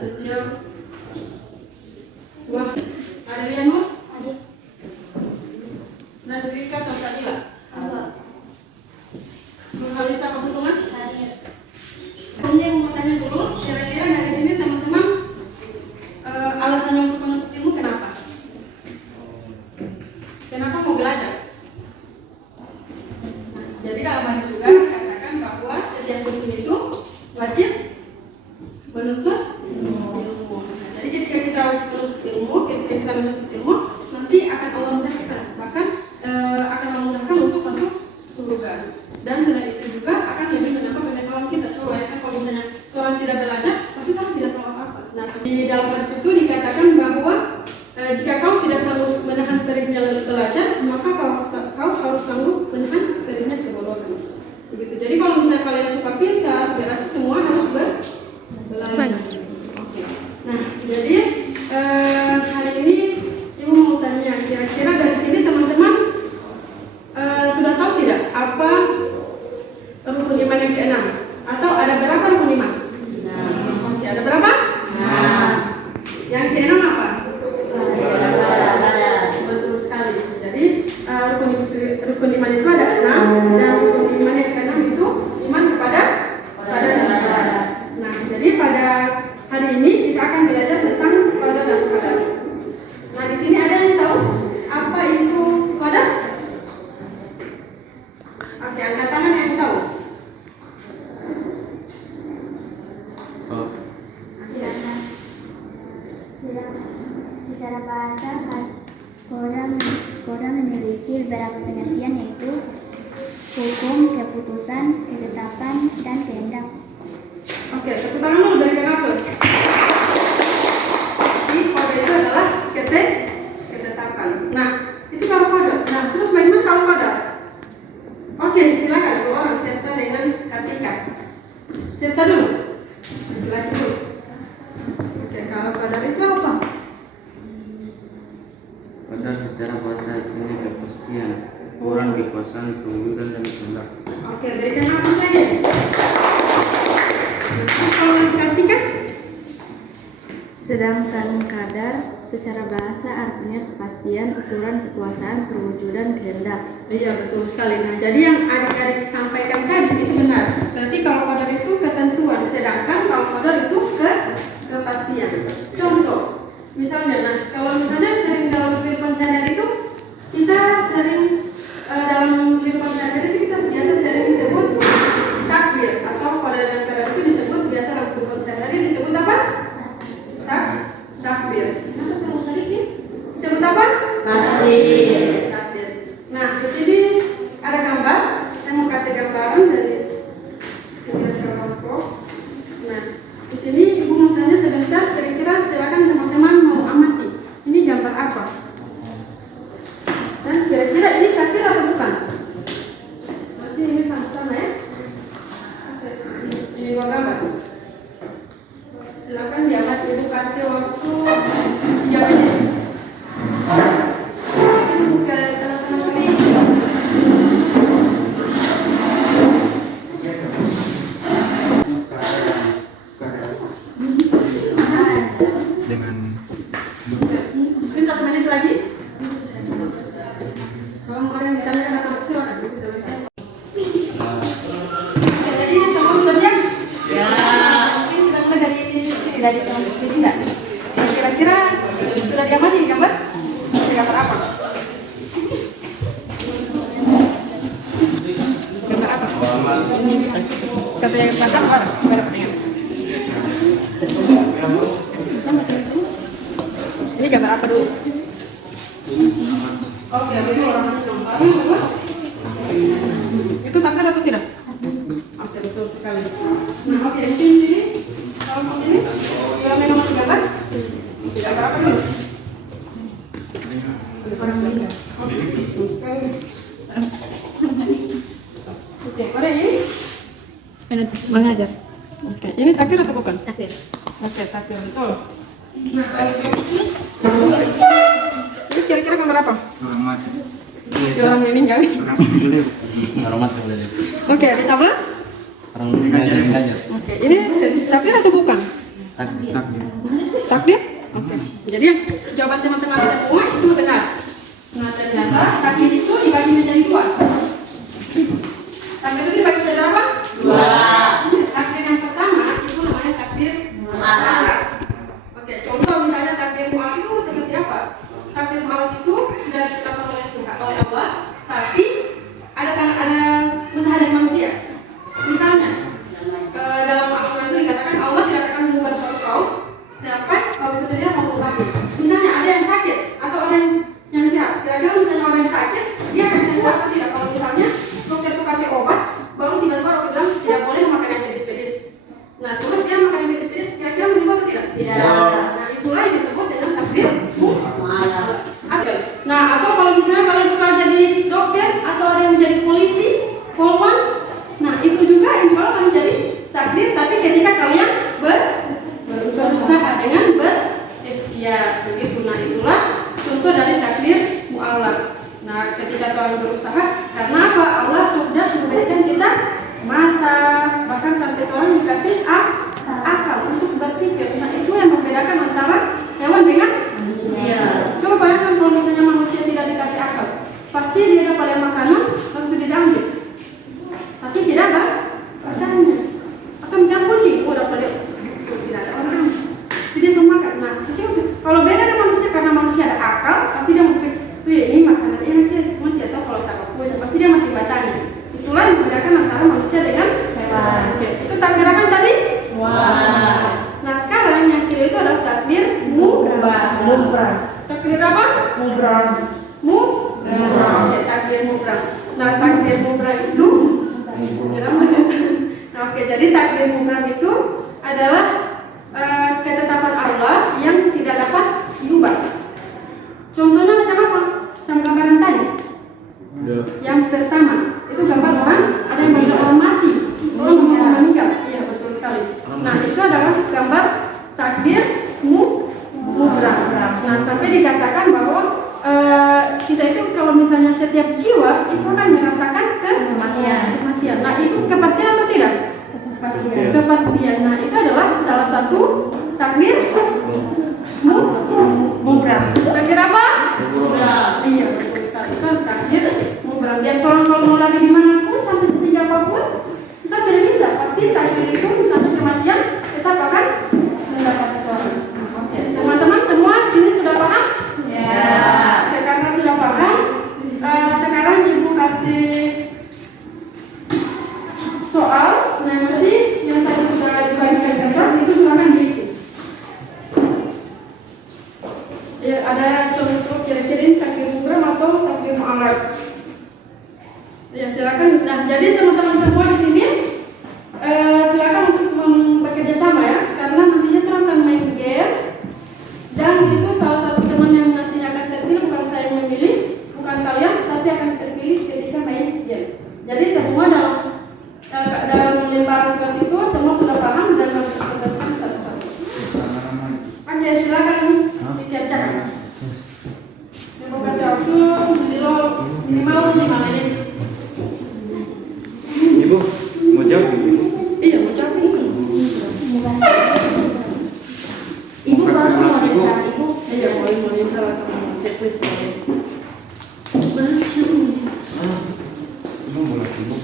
Setio. Wah, Adeliano? Ada. Nazrika Salsabila? Asal. Nurhalisa Kebutungan? Hadir. Ini mau tanya dulu, kira-kira dari sini teman-teman alasannya untuk menuntut ilmu kenapa? Kenapa mau belajar? Jadi dalam hadis juga dikatakan bahwa setiap muslim itu wajib menuntut ilmu. Nah, jadi ketika kita wajib menuntut ilmu, ketika kita menuntut ilmu, nanti akan Allah mudahkan, bahkan akan Allah mudahkan untuk masuk surga. Dan selain itu juga akan lebih menambah pengetahuan kita. Coba ya kan, kalau misalnya orang tidak belajar, pasti kan tidak tahu apa-apa. Nah, di dalam hadis itu dikatakan bahwa jika kau tidak sanggup menahan perihnya belajar, maka kau harus sanggup menahan perihnya kebodohan. Begitu. Jadi kalau misalnya kalian suka pintar, berarti semua harus belajar. Oke. Nah, jadi hari ini Ibu mau tanya, kira-kira dari sini teman-teman sudah tahu tidak apa rukun iman yang ke-6? Atau ada berapa rukun iman? Oke, ada berapa? Yang ke-6 apa? Betul sekali. Jadi rukun iman itu ada 6, dan rukun iman yang ke-6 itu iman kepada qadar dan qadar. Nah, jadi pada hari ini kita akan belajar tentang qadar dan qadar. Nah, di sini ada yang tahu apa itu qadar? Oke, angkat tangan yang tahu. Secara bahasa, qadar memiliki beberapa pengertian, yaitu hukum, keputusan, ketetapan, dan kehendak. Oke, tepuk tangan dulu dari kenapa? Jadi qadar itu adalah ketetapan. Nah, itu kalau qadar. Nah, terus bagaimana kalau qadar? Oke, silakan dua orang serta dengan Kartika. Serta dulu. Laki-laki dulu. Oke, kalau qadar itu apa? Qadar secara bahasa artinya kepastian, ukuran, kekuasaan, perwujudan, dan kehendak. Oke, dari kenapa lagi? Terus kalau Kartika? Sedangkan qadar secara bahasa artinya kepastian, ukuran, kekuasaan, perwujudan, kehendak. Iya, betul sekali. Nah, jadi yang adik-adik sampaikan tadi itu benar. Berarti kalau qadar itu ketentuan, sedangkan kalau qadar itu kepastian. Contoh, misalnya, nah kalau misalnya sering dalam kehidupan sehari-hari itu kita sering dalam kehidupan sehari-hari itu kita biasa sering disebut takdir, atau qadar dan qadar itu disebut biasa dalam kehidupan sehari-hari disebut apa? Takdir. Kenapa saya mau sedikit? Disebut apa? Takdir. Nah, di sini ada gambar. Saya mau kasih gambaran dari kelompok. Nah, di sini Ibu mau tanya sebentar. Kira-kira silakan teman-teman mau amati. Ini gambar apa? Dan kira-kira ini takdir atau bukan? Berarti ini sama-sama ya. Ini dua gambar. Silakan diamati. Ibu kasih waktu 3 menit. Mungkin ke teman-teman ini. Dengan Mungkin 1 menit lagi. Kalau ada yang ditanyakan atau silakan. Jadi ini semua sudah siap? Ya. Mungkin kita mulai dari kelompok sini tidak? Kira-kira sudah diamati di gambar? Gambar apa? Gambar apa? Kasih pasang apa? Pada pertanyaan. Ini gambar apa dulu? Oke, ini orangnya gambar. Itu takdir atau tidak? Oke, betul sekali. Nah, oke, di sini kalau ini kalau memang masih gambar, gambar apa dulu? Orang meninggal. Oke, betul sekali. Oke, ada ini? Mengajar. Oke, ini takdir atau bukan? Takdir. Oke, takdir betul. Nah, ini kira-kira gambar apa? orang mati. Orang meninggal. Orang mati boleh. Oke, bisa belah? Orang mengajar. Oke, ini takdir atau bukan? Takdir? Oke. Jadi jawaban teman-teman semua itu benar. Nah, ternyata takdir itu dibagi menjadi dua. Takdir itu dibagi menjadi apa? Dua. Takdir yang pertama itu namanya takdir mu'alaq. Oke, contoh misalnya takdir mu'alaq itu seperti apa? Takdir mu'alaq itu sudah ditetapkan oleh Tuhan, oleh Allah, tapi ada usaha dari manusia. Misalnya dalam Al-Quran itu dikatakan Allah tidak akan mengubah suatu kaum sampai kaum itu sendiri mau mengubahnya. Misalnya ada yang sakit atau ada yang sehat. Kira-kira misalnya orang yang sakit dia akan sembuh atau tidak? Kalau misalnya dokter suka kasih obat, baru tiba-tiba dokter bilang tidak boleh makan yang medis-medis. Nah terus dia makan yang medis-medis, kira-kira mesti atau tidak? Nah itulah yang disebut dengan takdir mu'alaq. Nah atau kalau misalnya kalian suka jadi dokter atau ada yang jadi polisi, polwan, nah itu juga insya Allah akan jadi takdir, tapi ketika kalian berusaha dengan berikhtiar begitu. Nah itulah contoh dari takdir mu'alaq. Nah ketika kalian berusaha, karena apa? Allah sudah memberikan kita mata, bahkan sampai Tuhan dikasih akal untuk berpikir. Nah itu yang membedakan antara hewan dengan manusia. Coba bayangkan kalau misalnya manusia tidak dikasih akal, pasti dia dapat yang makanan langsung diambil, tapi tidak ada badannya. Atau misalnya kucing, udah paling tidak ada orang, pasti dia semua makan. Nah kucing kalau beda dengan manusia, karena manusia ada akal, pasti dia mungkin, ini makanan enak ya, cuma dia tahu kalau siapa punya, pasti dia masih batangnya. Itulah yang membedakan antara manusia dengan hewan. Oke, itu takdir apa tadi? Nah sekarang yang kedua itu adalah takdir mubram. Takdir apa? Mubram. Oke, takdir mubram. Nah takdir mubram itu oke, jadi takdir mubram itu adalah ketetapan Allah yang tidak dapat diubah. Contohnya macam apa? Sama gambaran tadi. Yang pertama itu gambar orang, ada yang bilang orang mati, orang meninggal. Iya betul sekali. Nah itu adalah gambar takdir mubram. Nah sampai dikatakan bahwa kita itu kalau misalnya setiap jiwa itu akan merasakan kematian. Nah itu kepastian atau tidak? Kepastian. Nah itu adalah salah satu takdir mubram. Takdir apa? Iya betul sekali. Itu takdir mubram. Dan kalau mau lagi dimanapun sampai setinggi apapun, kita tidak bisa. Pasti takdir itu misalnya kematian tetap akan mendapatkan orang. Oke, teman-teman semua di sini sudah paham? Ya. Oke, karena sudah paham, sekarang ibu kasih soal. Nah nanti yang tadi sudah dibagikan ke kelas itu silakan diisi. Ya, ada contoh kira-kira ini takdir mubram atau takdir mu'alaq. Ya silakan. Nah jadi teman-teman semua di sini silakan untuk bekerja sama ya, karena nantinya kita akan main games dan itu salah satu teman yang nantinya akan terpilih, bukan saya yang memilih, bukan kalian, tapi akan terpilih ketika main games. Jadi semua dalam lembaran tugas itu semua sudah paham dan harus ditugaskan satu-satu. Oke, silakan dikerjakan. Ibu kasih waktu minimal 5 menit. Ibu mau jawab ibu? Iya, mau jawab ini. Ibu kasih alat ibu. Iya, boleh kalau kamu checklist boleh. Ibu bulat ibu.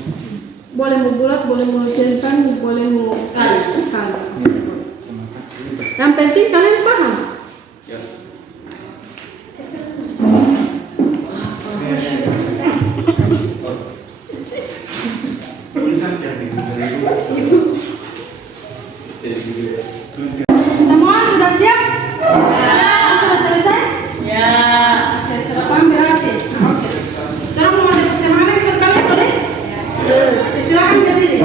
Boleh mau bulat, boleh mau singkat, boleh mau kali. Yang penting kalian paham. Ya. Tulisan jadi ibu. Semua sudah siap? Ya. Sudah selesai? Ya. Oke, sudah paham berarti. Oke. Sekarang mau ada semangat sekali boleh? Ya. Silakan berdiri.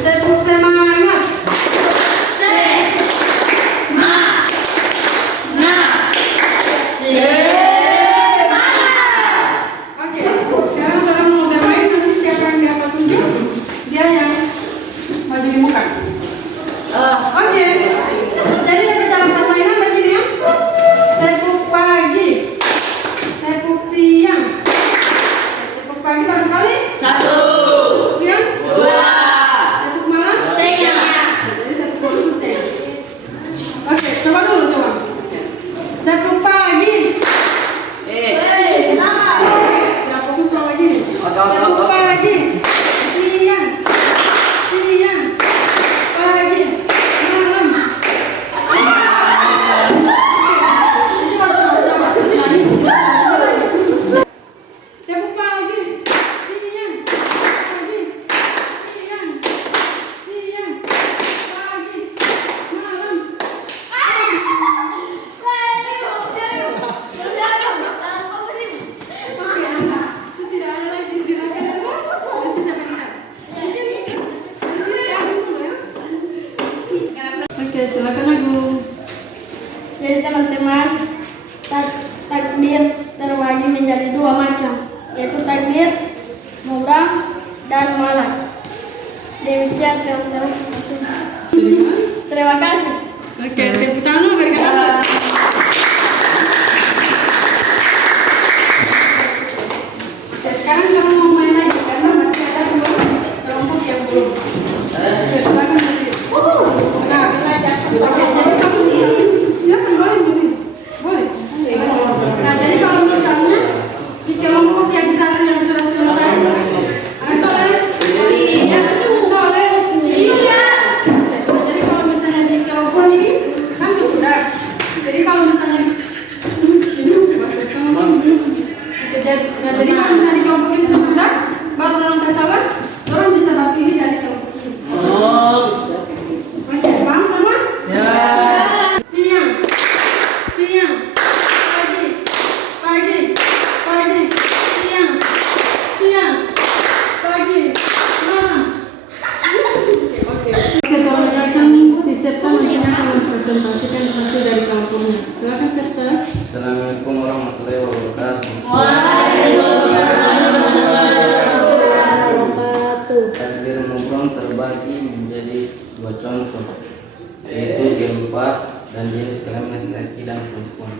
Tepuk semangat. Oke, sekarang mau bermain, nanti siapa yang dapat tunjuk dia yang maju Oke, silakan Agung. Jadi teman-teman, takdir terbagi menjadi dua macam, yaitu takdir murah dan malam. Demikian teman-teman. Terima kasih. Oke, tepuk tangan berikan aplaus. Oke, sekarang kamu mau main lagi karena masih ada dua kelompok yang belum. Oke, silakan lagi. Nah, oke, jadi kamu silakan boleh. Nah, jadi kalau misalnya di kelompok yang sana yang sudah selesai, jadi kalau misalnya di kelompok ini kan sudah. Jadi kalau misalnya jadi kalau misalnya di kelompok ini sudah, baru dalam pesawat orang bisa pilih dari kelompok ini. Oke, paham sama? Ya. Siang, pagi, siang, pagi, malam. Oke, tolong dengarkan di Septa nantinya akan mempresentasikan hasil dari kelompoknya. Silakan Septa. Assalamualaikum warahmatullahi wabarakatuh. Takdir mubrom terbagi menjadi dua contoh, yaitu gempa dan jenis kelamin laki-laki dan perempuan.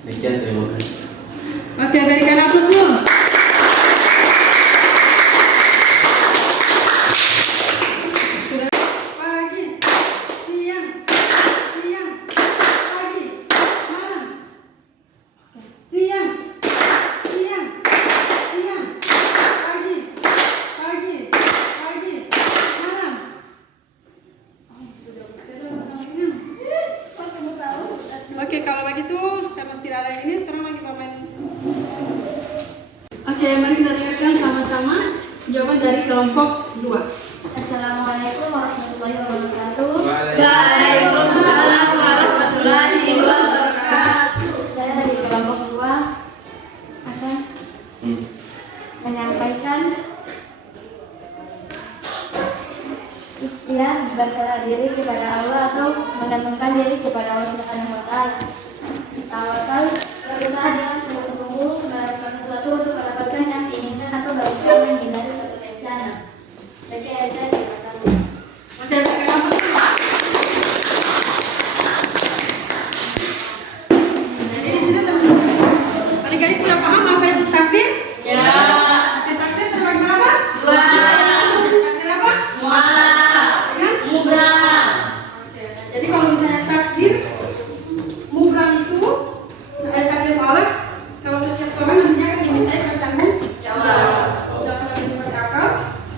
Sekian, terima kasih. Oke, berikan aplaus dulu. Sudah. Pagi, siang, pagi, malam. Siang, pagi, malam. Oke, kalau begitu karena tidak ada yang ini, terus lagi pemain. Oke, mari kita dengarkan sama-sama jawaban dari kelompok 2. Assalamualaikum warahmatullahi wabarakatuh. Waalaikumsalam warahmatullahi wabarakatuh. Saya dari kelompok 2 akan menyampaikan ikhtiar berserah diri kepada Allah atau menggantungkan diri kepada Allah Subhanahu wa taala. Tawakal, berusaha dengan sungguh-sungguh melakukan sesuatu untuk mendapatkan yang diinginkan atau berusaha menghindari suatu bencana. Sekian saya, terima kasih. Oke, berikan aplaus. Jadi di sini teman-teman, adik-adik sudah paham apa itu takdir? Ya. Oke, takdir terbagi berapa? Dua. Takdir apa? Mubram. Oke, jadi kalau misalnya takdir mubram itu takdir Allah, kalau setiap orang nantinya akan dimintai bertanggung jawab. Misalkan habis masuk akal,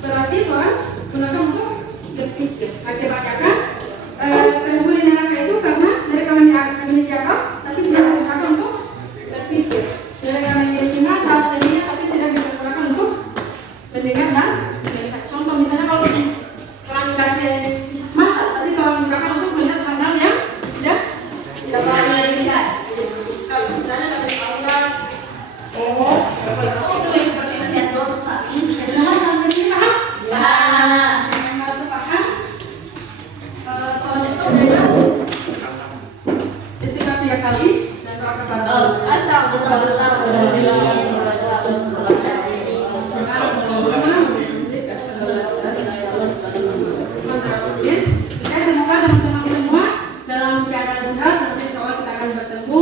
berarti Tuhan gunakan untuk berpikir. Nah, kebanyakan penghuni neraka itu karena mereka memiliki akal, tapi tidak digunakan untuk berpikir. Mereka memiliki mata, telinga, tapi tidak digunakan untuk mendengar dan melihat. Contoh misalnya kalau orang dikasih mata, tapi kalau digunakan untuk melihat hal-hal yang tidak baik. Kalau misalnya dari aurat, misalnya sampai sini paham? Yang nggak sepaham, tolong itu dengan istighfar 3 kali dan doa kepada Allah. Semoga teman-teman semua dalam keadaan sehat, nanti insya Allah kita akan bertemu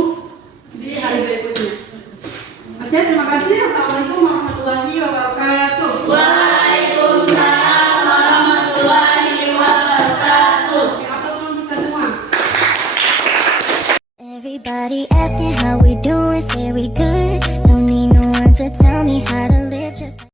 di hari berikutnya. Oke, terima kasih. Assalamualaikum warahmatullahi wabarakatuh. Waalaikumsalam warahmatullahi wabarakatuh. Oke, aplaus untuk kita semua. Everybody asking how we doing, say we good. Don't need no one to tell me how to live, just